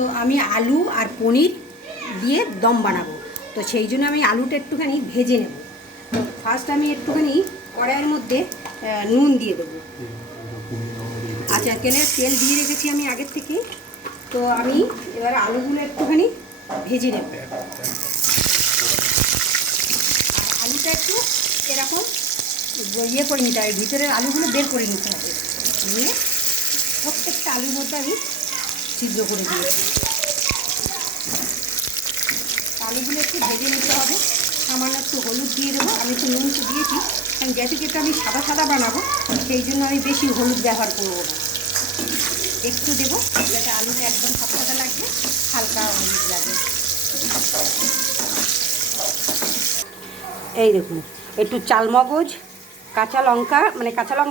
তো আমি আলু আর পনির দিয়ে দম বানাবো। তো সেই জন্য আমি আলুটা একটুখানি ভেজে নেব। তো ফার্স্ট আমি একটুখানি কড়াইয়ের মধ্যে নুন দিয়ে দেবো। আচ্ছা, কেনে তেল দিয়ে রেখেছি আমি আগের থেকে। তো আমি এবার আলুগুলো একটুখানি ভেজে নেব। আর আলুটা একটু এরকম ইয়ে করে নিতে হবে, ভিতরের আলুগুলো বের করে নিতে হবে। নিয়ে প্রত্যেকটা আলুর মধ্যে আমি সিদ্ধ করে দিয়েছি। আলুগুলো একটু ভেজে নিতে হবে। সামান্য একটু হলুদ দিয়ে দেবো। আমি একটু নুন তো দিয়েছি, কারণ যেহেতু এটা আমি সাদা সাদা বানাবো, সেই জন্য আমি বেশি হলুদ ব্যবহার করবো না। একটু দেবো, যাতে আলুটা একদম সাদা সাদা লাগবে, হালকা হলুদ লাগে। এই দেখুন, একটু চালমগজ, কাঁচা লঙ্কা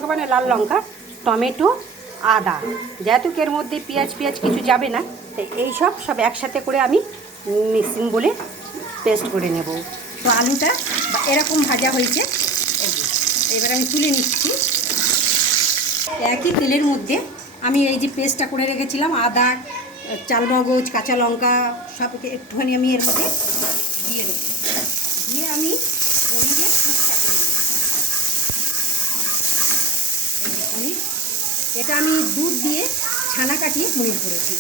মানে লাল লঙ্কা, টমেটো, আদা। যেহেতু এর মধ্যে পেঁয়াজ কিছু যাবে না, তাই এই সব একসাথে করে আমি মিক্সিং বলে পেস্ট করে নেব। তো আলুটা এরকম ভাজা হয়েছে, এবার আমি তুলে নিচ্ছি। একই তেলের মধ্যে আমি এই যে পেস্টটা করে রেখেছিলাম, আদা, চালমগজ, কাঁচা লঙ্কা সব একটুখানি আমি এর মধ্যে দিয়ে দেবো। দিয়ে আমি পনিরের পুরটা করে নেব। পনির এটা আমি দুধ দিয়ে ছানা কাটিয়ে পনির করেছি।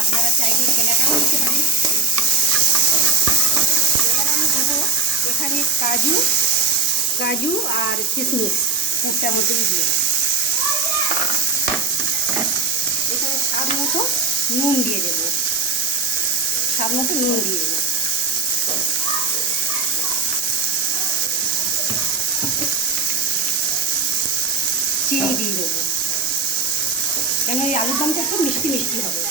আপনারা চাইলে কেনাটাও নিতে পারেন। এবার আমি দেবো এখানে কাজু আর কিশমিশ পুরটার মধ্যেই দিয়ে দেবো। এখানে স্বাদ মতো নুন দিয়ে দেবো। চিনি দিয়ে দেবো, কেন এই আলুর দমটা একটু মিষ্টি মিষ্টি হবে।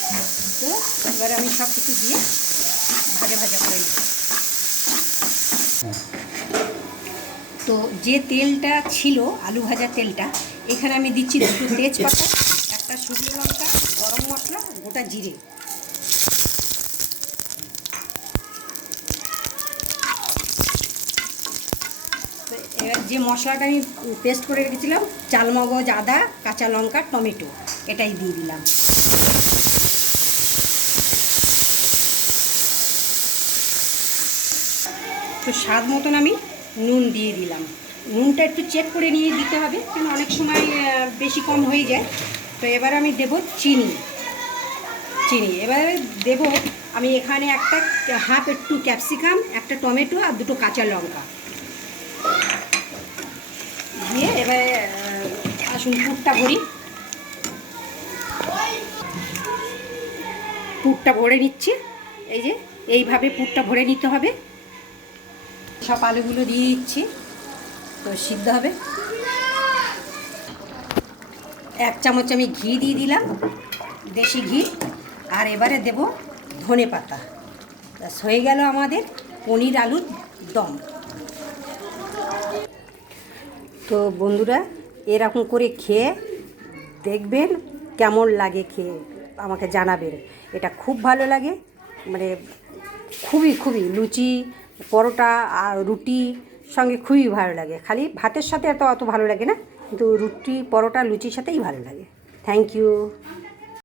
তো এবার আমি সব কিছু দিয়ে ভাজা করে নেব। তো যে তেলটা ছিল আলু ভাজার তেলটা, এখানে আমি দিচ্ছি দুটো তেজপাতা, একটা শুকনো লঙ্কা, গরম মশলা, গোটা জিরে। এবার যে মশলাটা আমি পেস্ট করে রেখেছিলাম, চালমগজ, আদা, কাঁচা লঙ্কা, টমেটো, এটাই দিয়ে দিলাম। তো স্বাদ মতন আমি নুন দিয়ে দিলাম। নুনটা একটু চেক করে নিয়ে দিতে হবে, কারণ অনেক সময় বেশি কম হয়ে যায়। তো এবার আমি দেব চিনি। এবারে দেব আমি এখানে একটা হাফ একটু ক্যাপসিকাম, একটা টমেটো আর দুটো কাঁচা লঙ্কা দিয়ে এবারে আসুন পুরটা ভরে নিচ্ছি। এই যে এইভাবে পুরটা ভরে নিতে হবে। সব আলুগুলো দিয়ে দিচ্ছি, তো সিদ্ধ হবে। 1 চামচ আমি ঘি দিয়ে দিলাম, দেশি ঘি। আর এবারে দেব ধনে পাতা। ব্যাস হয়ে গেল আমাদের পনির আলুর দম। তো বন্ধুরা, এরকম করে খেয়ে দেখবেন কেমন লাগে, খেয়ে আমাকে জানাবেন। এটা খুব ভালো লাগে, মানে খুবই লুচি, পরোটা আর রুটি সঙ্গে খুবই ভালো লাগে। খালি ভাতের সাথে অত ভালো লাগে না, কিন্তু রুটি, পরোটা, লুচির সাথেই ভালো লাগে। Thank you.